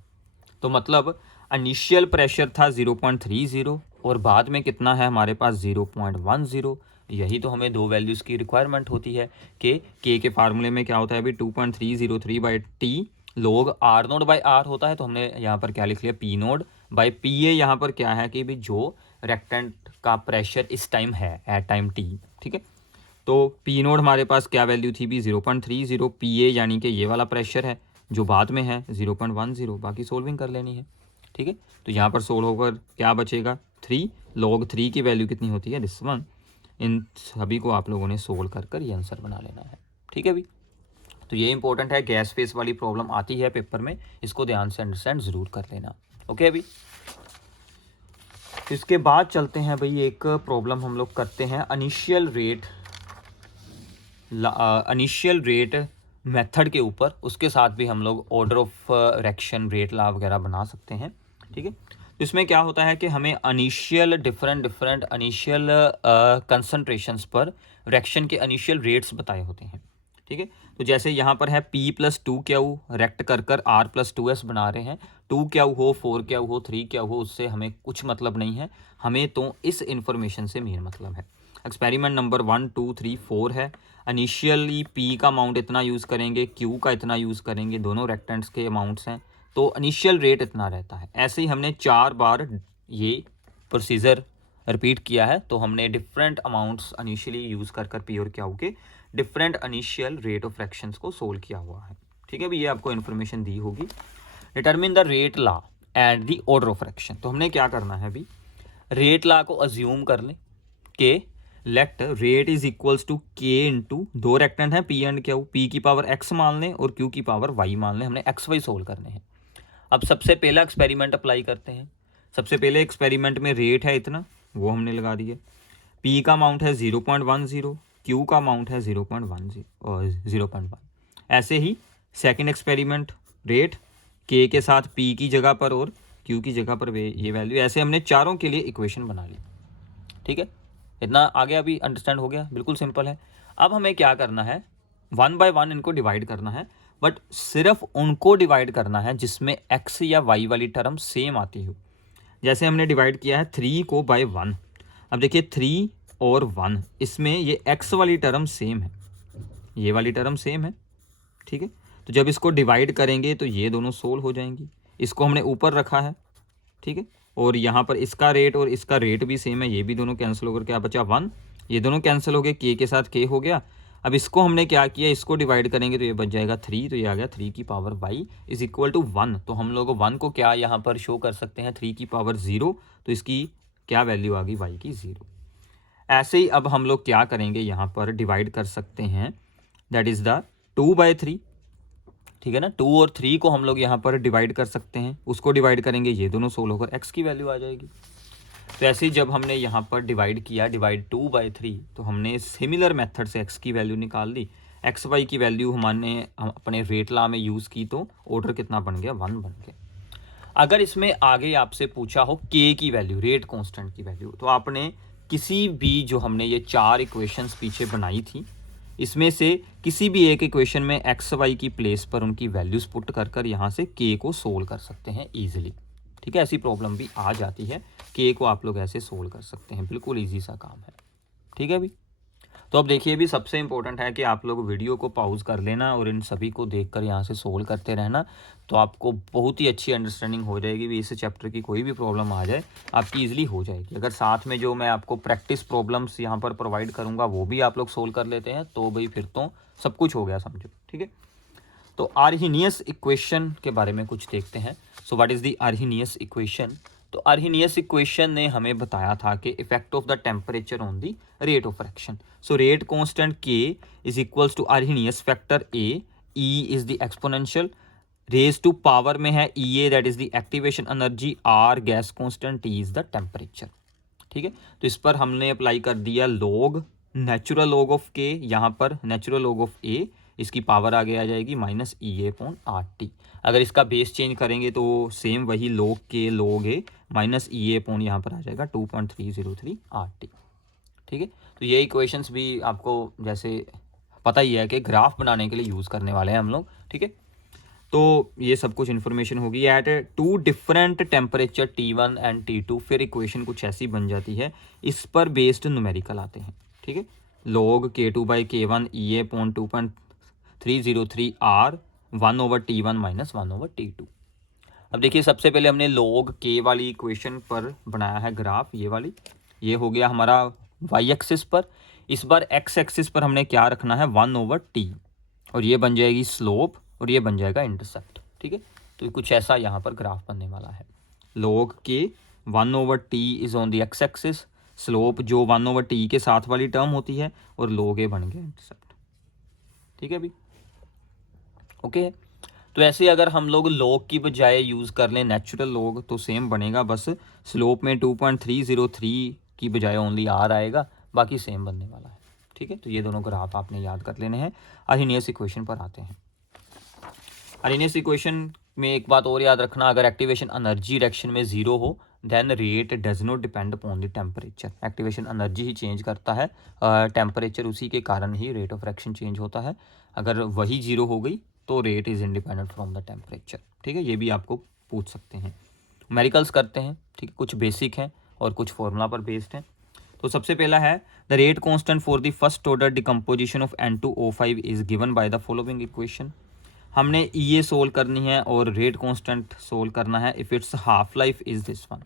तो मतलब इनिशियल प्रेशर था 0.30 और बाद में कितना है हमारे पास 0.10। यही तो हमें दो वैल्यूज़ की रिक्वायरमेंट होती है कि के फार्मूले में क्या होता है अभी 2.303 by T log R naught by R होता है, तो हमने यहाँ पर क्या लिख लिया P naught by P A. यहाँ पर क्या है कि भी जो रिएक्टेंट का प्रेशर इस टाइम है एट टाइम टी, ठीक है। तो पी नोड हमारे पास क्या वैल्यू थी भी 0.30, पी ए यानी कि ये वाला प्रेशर है जो बाद में है 0.10, बाकी सोल्विंग कर लेनी है, ठीक है। तो यहाँ पर सोल्व होकर क्या बचेगा 3, log 3 की वैल्यू कितनी होती है दिस वन। इन सभी को आप लोगों ने सोल्व कर ये आंसर बना लेना है, ठीक है भी। तो ये इंपॉर्टेंट है, गैस फेस वाली प्रॉब्लम आती है पेपर में, इसको ध्यान से अंडरस्टैंड ज़रूर कर लेना। ओके अभी इसके बाद चलते हैं भाई, एक प्रॉब्लम हम लोग करते हैं इनिशियल रेट मेथड के ऊपर, उसके साथ भी हम लोग ऑर्डर ऑफ रिएक्शन रेट ला वगैरह बना सकते हैं। ठीक है, तो इसमें क्या होता है कि हमें इनिशियल डिफरेंट इनिशियल कंसंट्रेशंस पर रिएक्शन के इनिशियल रेट्स बताए होते हैं। ठीक है, तो जैसे यहाँ पर है P + 2 क्यू रेक्ट कर R + 2S बना रहे हैं, 2 क्यू हो, 4 क्यू हो, 3 क्यू हो, उससे हमें कुछ मतलब नहीं है, हमें तो इस इंफॉर्मेशन से मेन मतलब है। एक्सपेरिमेंट नंबर 1 2 3 4 है। इनिशियली P का अमाउंट इतना यूज़ करेंगे, Q का इतना यूज़ करेंगे, दोनों रेक्टेंट्स के अमाउंट्स हैं, तो इनिशियल रेट इतना रहता है। ऐसे ही हमने 4 बार ये प्रोसीजर रिपीट किया है, तो हमने डिफरेंट अमाउंट्स इनिशियली यूज़ कर P और Q के different initial rate of fractions को सोल्व किया हुआ है। ठीक है, भी ये आपको इन्फॉर्मेशन दी होगी। Determine the rate law and the order of fraction, तो हमने क्या करना है अभी, रेट लॉ को अज्यूम कर लें कि let rate is equals to K into, दो रेक्टेंट हैं P एंड Q, P की पावर x मान लें और Q की पावर y मान लें, हमने XY सोल्व करने हैं। अब सबसे पहला एक्सपेरिमेंट अप्लाई करते हैं। सबसे पहले एक्सपेरिमेंट में रेट है इतना, वो हमने लगा दिया, P का अमाउंट है 0.10, Q का अमाउंट है 0.10 और 0.1। ऐसे ही सेकंड एक्सपेरिमेंट, रेट K के साथ P की जगह पर और Q की जगह पर ये वैल्यू, ऐसे हमने चारों के लिए इक्वेशन बना ली। ठीक है, इतना आगे अभी अंडरस्टैंड हो गया, बिल्कुल सिंपल है। अब हमें क्या करना है, 1 बाय 1 इनको डिवाइड करना है, बट सिर्फ उनको डिवाइड करना है जिसमें x या y वाली टर्म सेम आती हो। जैसे हमने डिवाइड किया है 3 को बाय 1, अब देखिए 3 और 1, इसमें ये x वाली टर्म सेम है, ये वाली टर्म सेम है। ठीक है, तो जब इसको डिवाइड करेंगे तो ये दोनों सोल्व हो जाएंगी, इसको हमने ऊपर रखा है। ठीक है, और यहाँ पर इसका रेट और इसका रेट भी सेम है, ये भी दोनों कैंसिल होकर क्या बचा 1, ये दोनों कैंसिल हो गए, K के साथ K हो गया। अब इसको हमने क्या किया, इसको डिवाइड करेंगे तो ये बच जाएगा 3, तो ये आ गया 3 की power y is equal to 1। तो हम लोग 1 को क्या यहाँ पर शो कर सकते हैं, 3 की पावर 0, तो इसकी क्या वैल्यू आ गई, y की 0। ऐसे ही अब हम लोग क्या करेंगे, यहाँ पर डिवाइड कर सकते हैं, दैट इज़ द 2/3। ठीक है ना, 2 और 3 को हम लोग यहाँ पर डिवाइड कर सकते हैं, उसको डिवाइड करेंगे, ये दोनों सोल्व होकर x की वैल्यू आ जाएगी। तो ऐसे ही जब हमने यहाँ पर डिवाइड किया, डिवाइड 2/3, तो हमने सिमिलर मेथड से x की वैल्यू निकाल ली, एक्स वाई की वैल्यू हमने अपने रेट लॉ में यूज़ की, तो ऑर्डर कितना बन गया, 1 बन गया। अगर इसमें आगे आपसे पूछा हो k की वैल्यू, रेट कांस्टेंट की वैल्यू, तो आपने किसी भी, जो हमने ये 4 इक्वेशंस पीछे बनाई थी, इसमें से किसी भी एक इक्वेशन में एक्स वाई की प्लेस पर उनकी वैल्यूज़ पुट कर यहाँ से k को सोल्व कर सकते हैं ईजिली। ठीक है, ऐसी प्रॉब्लम भी आ जाती है, k को आप लोग ऐसे सोल्व कर सकते हैं, बिल्कुल ईजी सा काम है। ठीक है अभी, तो अब देखिए भी सबसे इंपॉर्टेंट है कि आप लोग वीडियो को पॉज कर लेना और इन सभी को देखकर यहाँ से सोल्व करते रहना, तो आपको बहुत ही अच्छी अंडरस्टैंडिंग हो जाएगी भी, इस चैप्टर की कोई भी प्रॉब्लम आ जाए आपकी ईजिली हो जाएगी। अगर साथ में जो मैं आपको प्रैक्टिस प्रॉब्लम्स यहाँ पर प्रोवाइड करूँगा वो भी आप लोग सोल्व कर लेते हैं, तो भाई फिर तो सब कुछ हो गया समझो। ठीक है, तो आर्हीनियस इक्वेशन के बारे में कुछ देखते हैं। So what is the Arrhenius equation. तो आर्हीनियस इक्वेशन ने हमें बताया था कि effect of the temperature on the rate of fraction. So rate constant K is equals to Arrhenius factor A, E is the exponential, raise to power में है EA, that is the activation energy, R gas constant, T is the temperature. ठीक है, तो इस पर हमने apply कर दिया log, natural log of K, यहाँ पर नेचुरल लॉग ऑफ A, इसकी पावर आगे आ जाएगी -EA/RT। अगर इसका बेस चेंज करेंगे तो सेम वही log K log A -EA/ यहाँ पर आ जाएगा 2.303 RT। ठीक है, तो ये इक्वेशंस भी आपको जैसे पता ही है कि ग्राफ बनाने के लिए यूज़ करने वाले हैं हम लोग। ठीक है, तो ये सब कुछ इन्फॉर्मेशन होगी eight 2 different temperature T1 and T2, फिर इक्वेशन कुछ ऐसी बन जाती है, इस पर बेस्ड न्यूमेरिकल आते हैं। ठीक है, log K2/K1 EA/2.303 R 1/T1 - 1/T2। अब देखिए सबसे पहले हमने log K वाली इक्वेशन पर बनाया है ग्राफ, ये वाली, ये हो गया हमारा y एक्सिस पर। इस बार x एक्सिस पर हमने क्या रखना है, 1/T, और ये बन जाएगी स्लोप और ये बन जाएगा इंटरसेप्ट। ठीक है, तो कुछ ऐसा यहाँ पर ग्राफ बनने वाला है। log K 1/T is on the x axis, slope जो 1/T के साथ वाली टर्म होती है, और log A बन गया इंटरसेप्ट। ठीक है अभी, ओके। तो ऐसे अगर हम लोग लॉग की बजाय यूज़ कर लें नेचुरल लॉग तो सेम बनेगा, बस स्लोप में 2.303 की बजाय ओनली आर आएगा, बाकी सेम बनने वाला है। ठीक है, तो ये दोनों ग्राफ आपने याद कर लेने हैं। अर्हेनियस इक्वेशन पर आते हैं। अर्हेनियस इक्वेशन में एक बात और याद रखना, अगर एक्टिवेशन एनर्जी डायरेक्शन में 0 हो then rate does not depend upon the temperature. Activation energy ही चेंज करता है, टेम्परेचर उसी के कारण ही रेट ऑफ रिएक्शन चेंज होता है। अगर वही 0 हो गई तो rate is independent from the temperature. ठीक है, ये भी आपको पूछ सकते हैं। न्यूमेरिकल्स करते हैं, ठीक है, कुछ बेसिक हैं और कुछ फॉर्मूला पर बेस्ड हैं। तो सबसे पहला है the rate constant for the first order decomposition of N2O5 is given by the following equation. हमने ये सोल्व करनी है और रेट कांस्टेंट सोल्व करना है if it's half life is this one.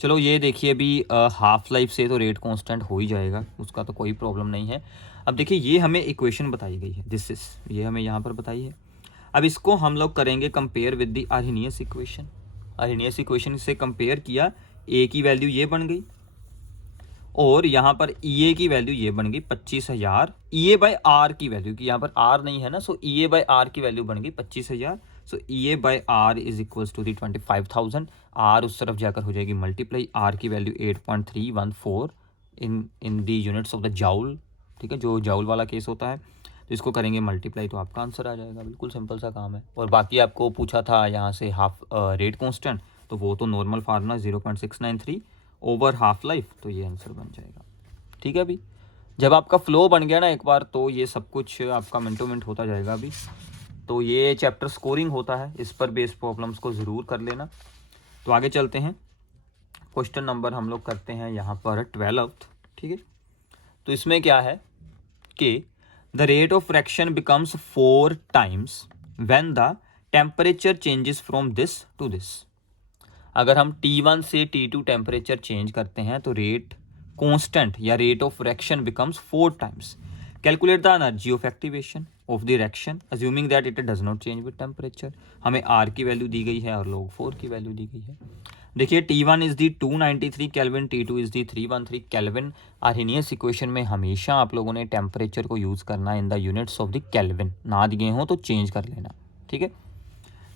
चलो ये देखिए, अभी हाफ लाइफ से तो रेट कांस्टेंट हो ही जाएगा, उसका तो कोई प्रॉब्लम नहीं है। अब देखिए ये हमें इक्वेशन बताई गई है, दिस इज, ये हमें यहाँ पर बताई है। अब इसको हम लोग करेंगे compare with the Arrhenius equation. Arrhenius equation से कंपेयर किया, ए की वैल्यू ये बन गई और यहाँ पर ई ए की वैल्यू ये बन गई 25,000। ई ए बाई आर की वैल्यू, की यहाँ पर आर नहीं है ना, so E A by R की वैल्यू बन गई 25,000। So E A by R is equals to the 25,000। R उस तरफ जाकर हो जाएगी मल्टीप्लाई, आर की value 8.314 in the units of the joule. ठीक है, जो जाउल वाला केस होता है, तो इसको करेंगे मल्टीप्लाई तो आपका आंसर आ जाएगा। बिल्कुल सिंपल सा काम है। और बाकी आपको पूछा था यहाँ से हाफ रेट कॉन्स्टेंट, तो वो तो normal formula 0.693 over half life, तो ये आंसर बन जाएगा। ठीक है, अभी जब आपका फ्लो बन गया ना एक बार, तो ये सब कुछ आपका मिनटों मिनट होता जाएगा। अभी तो ये चैप्टर स्कोरिंग होता है, इस पर बेस्ड प्रॉब्लम्स को ज़रूर कर लेना। तो आगे चलते हैं, क्वेश्चन नंबर हम लोग करते हैं यहाँ पर 12th। ठीक है, तो इसमें क्या है कि the rate of fraction becomes 4 times when the temperature changes from this to this. अगर हम T1 से T2 टेम्परेचर चेंज करते हैं तो रेट कांस्टेंट या rate of reaction becomes 4 times. Calculate the energy of activation of the reaction assuming that it does not change with temperature. हमें R की value दी गई है और log 4 की वैल्यू दी गई है। देखिए T1 is the 293 kelvin, T2 is the 313 kelvin. Arrhenius equation में हमेशा आप लोगों ने टेम्परेचर को यूज़ करना in the units of the kelvin, ना दिए हों तो चेंज कर लेना। ठीक है,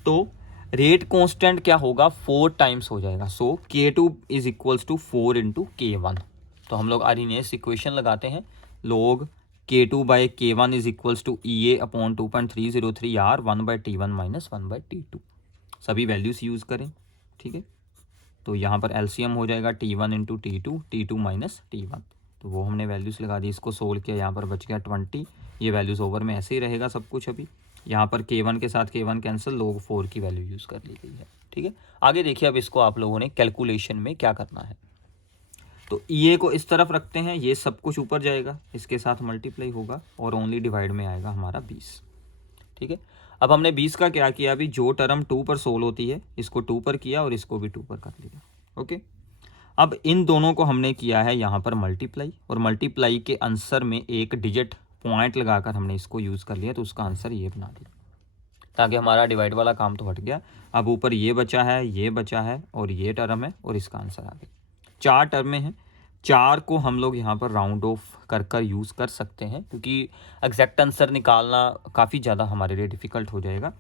तो रेट कांस्टेंट क्या होगा, 4 टाइम्स हो जाएगा। So K2 is equals to 4 into K1। तो हम लोग अर्हेनियस इक्वेशन लगाते हैं, log K2 by K1 is equals to EA upon 2.303 R 1/T1 minus 1/T2। सभी वैल्यूज यूज़ करें। ठीक है, तो यहाँ पर एलसीएम हो जाएगा T1 into T2, T2 minus T1, तो वो हमने वैल्यूज़ लगा दी। इसको सोल्व किया, यहाँ पर बच गया 20। ये वैल्यूज़ ओवर में ऐसे ही रहेगा सब कुछ। अभी यहाँ पर K1 के साथ K1 कैंसिल, log 4 की वैल्यू यूज़ कर ली गई है। ठीक है, आगे देखिए अब इसको आप लोगों ने कैलकुलेशन में क्या करना है। तो EA को इस तरफ रखते हैं, ये सब कुछ ऊपर जाएगा, इसके साथ मल्टीप्लाई होगा और ओनली डिवाइड में आएगा हमारा 20। ठीक है, अब हमने 20 का क्या किया, अभी जो टर्म 2 पर सोल्व होती है इसको 2 पर किया और इसको भी 2 पर कर लिया। ओके, अब इन दोनों को हमने किया है यहाँ पर मल्टीप्लाई, और मल्टीप्लाई के आंसर में एक डिजिट पॉइंट लगाकर हमने इसको यूज़ कर लिया, तो उसका आंसर ये बना दिया, ताकि हमारा डिवाइड वाला काम तो हट गया। अब ऊपर ये बचा है, ये बचा है और ये टर्म है और इसका आंसर आ गया। 4 टर्में हैं, 4 को हम लोग यहाँ पर राउंड ऑफ कर कर यूज़ कर सकते हैं, क्योंकि एग्जैक्ट आंसर निकालना काफ़ी ज़्यादा हमारे लिए डिफ़िकल्ट हो जाएगा।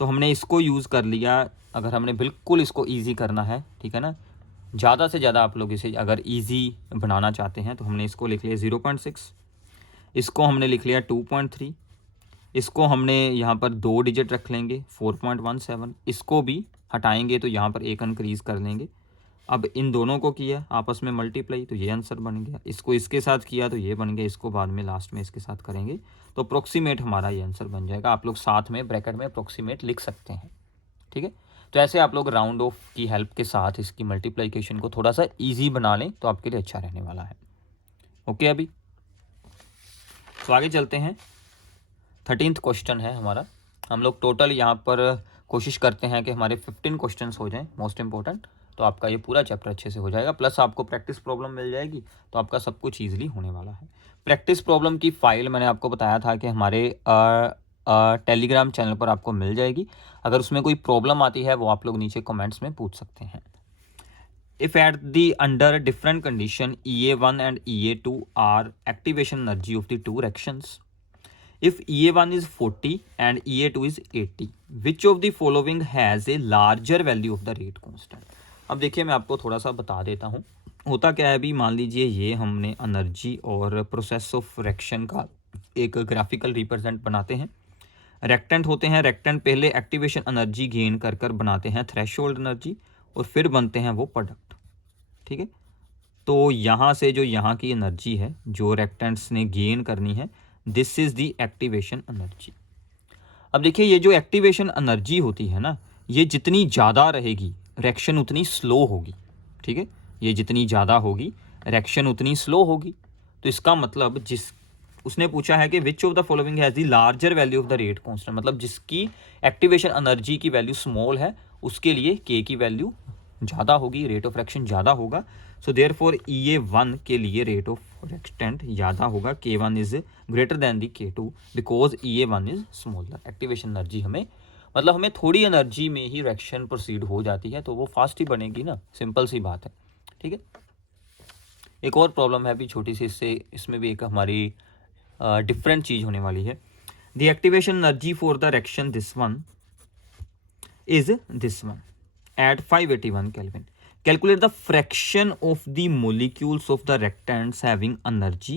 तो हमने इसको यूज़ कर लिया। अगर हमने बिल्कुल इसको ईजी करना है, ठीक है ना, ज़्यादा से ज़्यादा आप लोग इसे अगर ईजी बनाना चाहते हैं, तो हमने इसको लिख लिया 0.6, इसको हमने लिख लिया 2.3, इसको हमने यहाँ पर 2 डिजिट रख लेंगे 4.17, इसको भी हटाएंगे तो यहाँ पर एक इंक्रीज़ कर लेंगे। अब इन दोनों को किया आपस में मल्टीप्लाई, तो ये आंसर बन गया। इसको इसके साथ किया तो ये बन गया, इसको बाद में लास्ट में इसके साथ करेंगे तो अप्रोक्सीमेट हमारा ये आंसर बन जाएगा। आप लोग साथ में ब्रैकेट में अप्रोक्सीमेट लिख सकते हैं। ठीक है, तो ऐसे आप लोग राउंड ऑफ की हेल्प के साथ इसकी मल्टीप्लिकेशन को थोड़ा सा ईजी बना लें तो आपके लिए अच्छा रहने वाला है। ओके, अभी तो आगे चलते हैं। 13th क्वेश्चन है हमारा। हम लोग टोटल यहाँ पर कोशिश करते हैं कि हमारे 15 क्वेश्चंस हो जाएं मोस्ट इंपॉर्टेंट, तो आपका ये पूरा चैप्टर अच्छे से हो जाएगा, प्लस आपको प्रैक्टिस प्रॉब्लम मिल जाएगी, तो आपका सब कुछ ईजिली होने वाला है। प्रैक्टिस प्रॉब्लम की फ़ाइल मैंने आपको बताया था कि हमारे टेलीग्राम चैनल पर आपको मिल जाएगी। अगर उसमें कोई प्रॉब्लम आती है वो आप लोग नीचे कमेंट्स में पूछ सकते हैं। If at the under different condition EA1 and EA2 are activation energy of the two reactions, If EA1 is 40 and EA2 is 80, which of the following has a larger value of the rate constant? अब देखिए मैं आपको थोड़ा सा बता देता हूँ होता क्या है। अभी मान लीजिए ये हमने एनर्जी और प्रोसेस ऑफ रिएक्शन का एक ग्राफिकल रिप्रेजेंट बनाते हैं। रेक्टेंट होते हैं, रेक्टेंट पहले एक्टिवेशन एनर्जी गेन कर कर बनाते हैं थ्रेशोल्ड एनर्जी और फिर बनते हैं वो प्रोडक्ट। ठीक है, तो यहाँ से जो यहाँ की एनर्जी है जो रेक्टेंट्स ने गेन करनी है, this is the activation energy. अब देखिए ये जो एक्टिवेशन एनर्जी होती है ना, ये जितनी ज़्यादा रहेगी रिएक्शन उतनी स्लो होगी। ठीक है, ये जितनी ज़्यादा होगी रिएक्शन उतनी स्लो होगी। तो इसका मतलब जिस उसने पूछा है कि which of the following has the larger value of the rate constant, मतलब जिसकी एक्टिवेशन एनर्जी की वैल्यू स्मॉल है उसके लिए के की वैल्यू ज़्यादा होगी, रेट ऑफ रिएक्शन ज़्यादा होगा। सो देयर फॉर EA1 के लिए रेट ऑफ रिएक्टेंट ज़्यादा होगा, K1 is greater than the K2 because EA1 is smaller. Activation energy हमें मतलब हमें थोड़ी एनर्जी में ही रिएक्शन प्रोसीड हो जाती है तो वो फास्ट ही बनेगी ना, सिंपल सी बात है। ठीक है, एक और प्रॉब्लम है अभी छोटी सी, इसमें भी एक हमारी डिफरेंट चीज़ होने वाली है। The activation energy for the reaction this one is this one at 581 Kelvin. Calculate the fraction of the molecules of the reactants having energy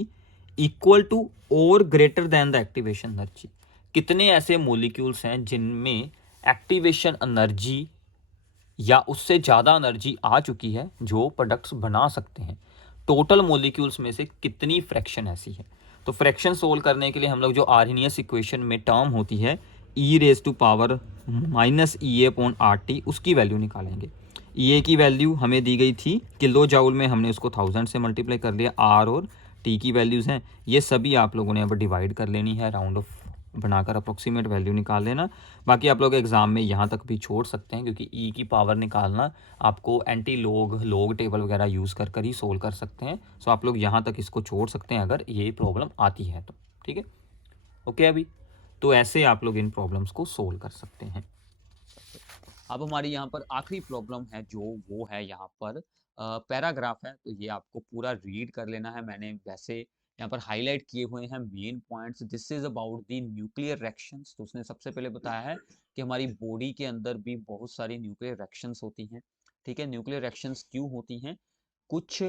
equal to or greater than the activation energy. कितने ऐसे molecules हैं जिनमें activation energy या उससे ज़्यादा energy आ चुकी है जो प्रोडक्ट्स बना सकते हैं। टोटल मोलिक्यूल्स में से कितनी फ्रैक्शन ऐसी है। तो फ्रैक्शन सोल्व करने के लिए हम लोग जो आर्हेनियस इक्वेशन में टर्म होती है e⁻⁻ -EA/RT उसकी वैल्यू निकालेंगे। EA की वैल्यू हमें दी गई थी किलो जाउल में, हमने उसको 1000 से मल्टीप्लाई कर लिया। R और T की वैल्यूज़ हैं, ये सभी आप लोगों ने यहाँ पर डिवाइड कर लेनी है, राउंड ऑफ बनाकर अप्रोक्सीमेट वैल्यू निकाल लेना। बाकी आप लोग एग्जाम में यहाँ तक भी छोड़ सकते हैं क्योंकि ई की पावर निकालना आपको एंटी लॉग टेबल वगैरह यूज़ कर कर ही सोल्व कर सकते हैं। सो आप लोग यहाँ तक इसको छोड़ सकते हैं अगर ये प्रॉब्लम आती है तो। ठीक है, ओके। अभी तो ऐसे आप लोग इन प्रॉब्लम्स को सोल्व कर सकते हैं। अब हमारी यहाँ पर आखिरी प्रॉब्लम है जो वो है यहाँ पर पैराग्राफ है, तो ये आपको पूरा रीड कर लेना है। मैंने वैसे यहाँ पर हाईलाइट किए हुए हैं main points. This is about the nuclear reactions. तो उसने सबसे पहले बताया है कि हमारी बॉडी के अंदर भी बहुत सारी न्यूक्लियर रिएक्शंस होती हैं। ठीक है, न्यूक्लियर रिएक्शंस क्यों होती हैं? कुछ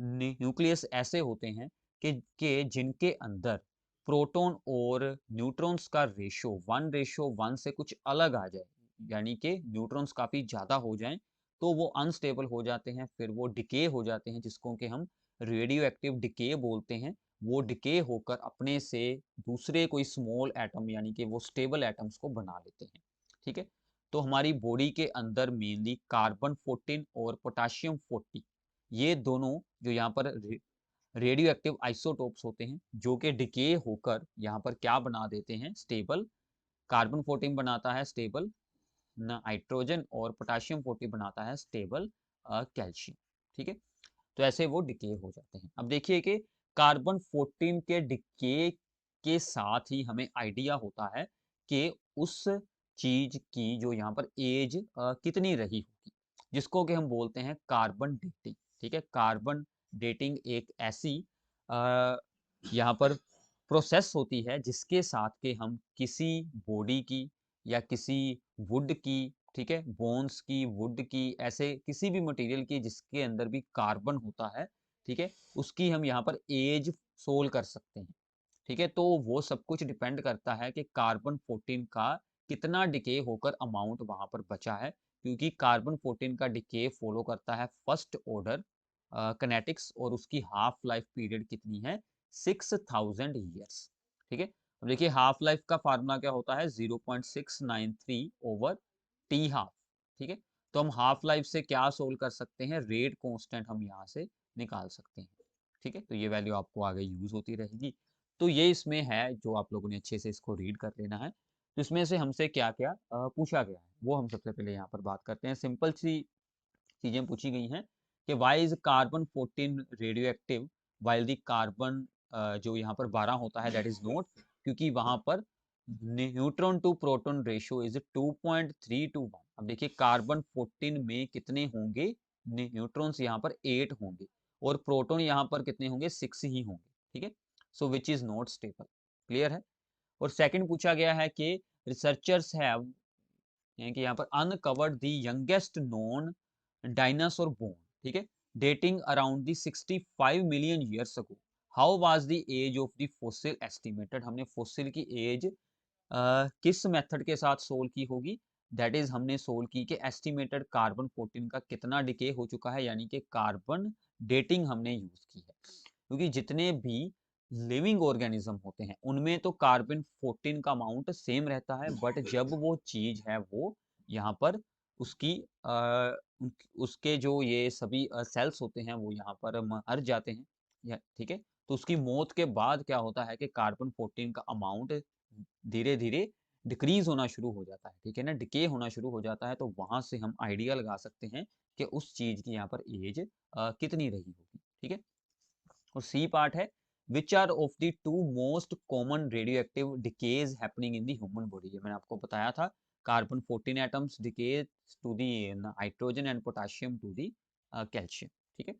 न्यूक्लियस ऐसे होते हैं कि जिनके अंदर प्रोटॉन और न्यूट्रॉन्स का रेशो 1:1 से कुछ अलग आ जाए, यानी कि न्यूट्रॉन्स काफ़ी ज़्यादा हो जाएं तो वो अनस्टेबल हो जाते हैं, फिर वो डिके हो जाते हैं जिसको कि हम रेडियो एक्टिव डिके बोलते हैं। वो डिके होकर अपने से दूसरे कोई स्मॉल एटम यानी कि वो स्टेबल एटम्स को बना लेते हैं। ठीक है, तो हमारी बॉडी के अंदर मेनली कार्बन 14 और पोटाशियम 40, ये दोनों जो यहाँ पर रेडियो एक्टिव आइसोटोप्स होते हैं जो कि डिके होकर यहाँ पर क्या बना देते हैं, स्टेबल कार्बन 14 बनाता है स्टेबल नाइट्रोजन और पोटाशियम 40 बनाता है स्टेबल कैल्शियम। ठीक है, तो ऐसे वो डिके हो जाते हैं। अब देखिए कि कार्बन 14 के डिके के साथ ही हमें आइडिया होता है कि उस चीज की जो यहाँ पर एज कितनी रही होगी, जिसको कि हम बोलते हैं कार्बन डेटिंग। ठीक है, कार्बन डेटिंग एक ऐसी यहाँ पर प्रोसेस होती है जिसके साथ के हम किसी बॉडी की या किसी वुड की, ठीक है, बोन्स की, वुड की, ऐसे किसी भी मटेरियल की जिसके अंदर भी कार्बन होता है, ठीक है, उसकी हम यहाँ पर एज सोल्व कर सकते हैं। ठीक है, तो वो सब कुछ डिपेंड करता है कि कार्बन 14 का कितना डिके होकर अमाउंट वहां पर बचा है, क्योंकि कार्बन 14 का डिके फॉलो करता है फर्स्ट ऑर्डर कनेटिक्स और उसकी हाफ लाइफ पीरियड कितनी है, 6000 ईयर्स। ठीक है, अब देखिए हाफ लाइफ का फार्मूला क्या होता है, 0.693 ओवर टी हाफ। ठीक है, तो हम हाफ लाइफ से क्या सोल्व कर सकते हैं, रेट कांस्टेंट हम यहाँ से निकाल सकते हैं। ठीक है, तो ये वैल्यू आपको आगे यूज होती रहेगी। तो ये इसमें है जो आप लोगों ने अच्छे से इसको रीड कर लेना है। तो इसमें से हमसे क्या क्या पूछा गया है वो हम सबसे पहले यहाँ पर बात करते हैं। सिंपल सी चीजें पूछी गई हैं कि why is carbon 14 radioactive while the carbon जो यहाँ पर 12 होता है दैट इज नॉट, क्योंकि वहां पर neutron to proton ratio is 2.3 to 1। अब देखिए कार्बन 14 में कितने होंगे न्यूट्रॉन्स, यहाँ पर 8 होंगे और प्रोटॉन यहाँ पर कितने होंगे, 6 ही होंगे। ठीक है, so which is not stable. Clear है, और सेकंड पूछा गया है कि रिसर्चर्स हैव, यानी कि यहाँ पर uncovered the youngest known dinosaur bone, ठीक है, dating around the 65 million years ago. How was the age of the fossil estimated, हमने फॉसिल की एज किस मेथड के साथ सोल्व की होगी, दैट इज हमने सोल्व की कि एस्टिमेटेड कार्बन 14 का कितना डिके हो चुका है, यानी कि कार्बन डेटिंग हमने यूज की है। क्योंकि जितने भी लिविंग ऑर्गेनिज्म होते हैं उनमें तो कार्बन 14 का अमाउंट सेम रहता है, बट जब वो चीज है वो यहाँ पर उसकी उसके जो ये सभी सेल्स होते हैं वो यहाँ पर मर जाते हैं, ठीक है, तो उसकी मौत के बाद क्या होता है कि कार्बन 14 का अमाउंट धीरे धीरे डिक्रीज होना शुरू हो जाता है, ठीक है ना, डिके होना शुरू हो जाता है। तो वहां से हम आइडिया लगा सकते हैं कि उस चीज की यहाँ पर एज कितनी रही होगी, ठीक है। और सी पार्ट है, which are of the two most common radioactive decays happening in the human body, ये मैंने आपको बताया था, carbon 14 atoms decay to the nitrogen and potassium to the calcium, ठीक है।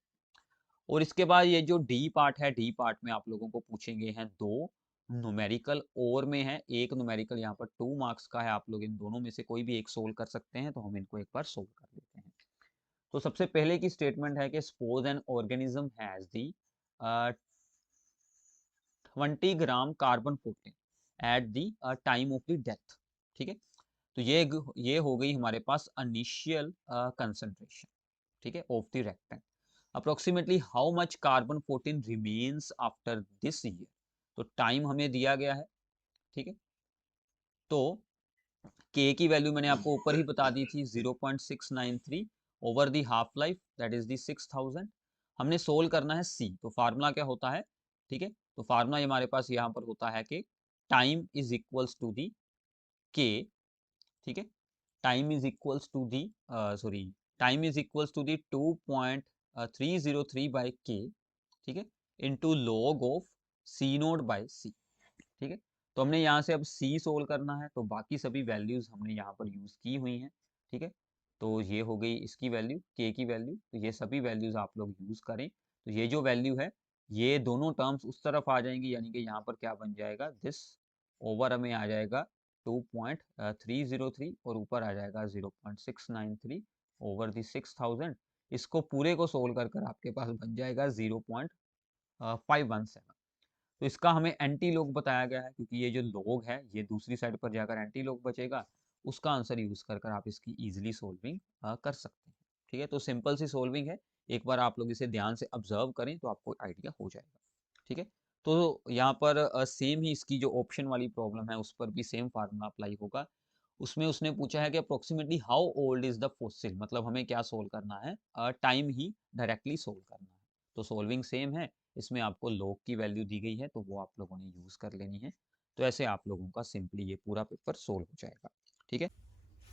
और इसके बाद ये जो डी पार्ट है, डी पार्ट में आप लोगों को पूछेंगे हैं दो न्यूमेरिकल, और में है एक न्यूमेरिकल, यहाँ पर 2 मार्क्स का है, आप लोग इन दोनों में से कोई भी एक सोल्व कर सकते हैं, तो हम इनको एक बार सोल्व कर लेते हैं। तो सबसे पहले की स्टेटमेंट है कि suppose an organism has the 20 gram carbon 14 at the time of the death, ठीक है। तो ये हो गई हमारे पास इनिशियल कंसंट्रेशन, ठीक है, of the reactant. Approximately how much carbon 14 remains after this year, तो टाइम हमें दिया गया है, ठीक है। तो के की वैल्यू मैंने आपको ऊपर ही बता दी थी 0.693 over the half life, that is the 6000। हमने सोल्व करना है सी, तो फार्मूला क्या होता है, ठीक है, तो फार्मूला हमारे पास यहाँ पर होता है कि time is equals to the K, ठीक है, time is equals to the sorry time is equals to the 2.303 by K, ठीक है, into log of C naught by C, ठीक है। तो हमने यहाँ से अब सी सोल्व करना है, तो बाकी सभी वैल्यूज हमने यहाँ पर यूज की हुई हैं, ठीक है। तो ये हो गई इसकी वैल्यू, के की वैल्यू, तो ये सभी वैल्यूज आप लोग यूज करें, तो ये जो वैल्यू है ये दोनों टर्म्स उस तरफ आ जाएंगी, यानी कि यहाँ पर क्या बन जाएगा, दिस ओवर हमें आ जाएगा 2.303 और ऊपर आ जाएगा 0.693 ओवर दी 6000। इसको पूरे को सोल्व कर कर आपके पास बन जाएगा 0.517। तो इसका हमें एंटी लॉग बताया गया है, क्योंकि ये जो लॉग है ये दूसरी साइड पर जाकर एंटी लॉग बचेगा, उसका आंसर यूज कर कर आप इसकी इजीली सोल्विंग कर सकते हैं, ठीक है। तो सिंपल सी सोल्विंग है, एक बार आप लोग इसे ध्यान से ऑब्जर्व करें तो आपको आइडिया हो जाएगा, ठीक है। तो यहाँ पर सेम ही इसकी जो ऑप्शन वाली प्रॉब्लम है उस पर भी सेम फार्मूला अप्लाई होगा। उसमें उसने पूछा है कि approximately how old is the fossil, मतलब हमें क्या सोल्व करना है, टाइम ही डायरेक्टली सोल्व करना है। तो सोल्विंग सेम है, इसमें आपको लॉग की वैल्यू दी गई है तो वो आप लोगों ने यूज कर लेनी है। तो ऐसे आप लोगों का सिंपली ये पूरा पेपर सोल्व हो जाएगा, ठीक है।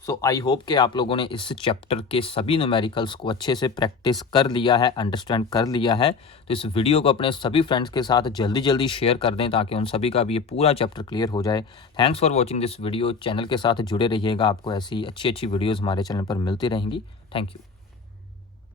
सो आई होप कि आप लोगों ने इस चैप्टर के सभी न्यूमेरिकल्स को अच्छे से प्रैक्टिस कर लिया है, अंडरस्टैंड कर लिया है। तो इस वीडियो को अपने सभी फ्रेंड्स के साथ जल्दी जल्दी शेयर कर दें ताकि उन सभी का भी ये पूरा चैप्टर क्लियर हो जाए। Thanks for watching this video, channel के साथ जुड़े रहिएगा, आपको ऐसी अच्छी अच्छी वीडियोज़ हमारे चैनल पर मिलती रहेंगी। Thank you.